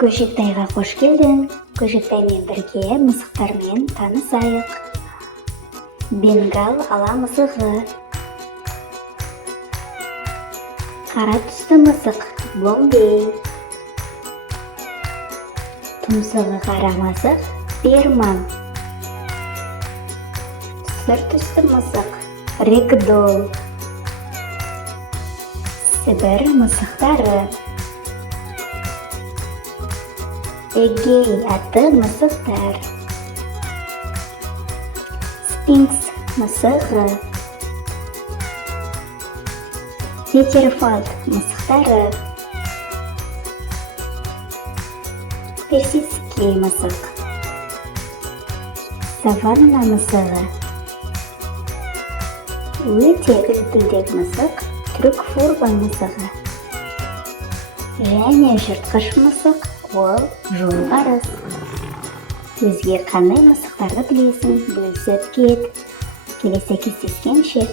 Көшектайға қош келдің. Көшектаймен бірге мысықтармен танысайық. Бенгал ала мысығы. Қара түсті мысық Бомбей. Тұмсығы қара мысық Берман. Сұр түсті мысық Рэгдолл. Сібір мысықтары. Эгей атты мысықтар. Сфинкс мысығы. Петерфальд мысықтары. Персидский мысық. Саванна мысығы. Өте үлпілдек мысық Трюкфурбан мысығы. Және жыртқыш мысық ол жолбарыс. Өзге қандай мысықтарды білесің? Бөлісіп кет. Келесі кездескенше.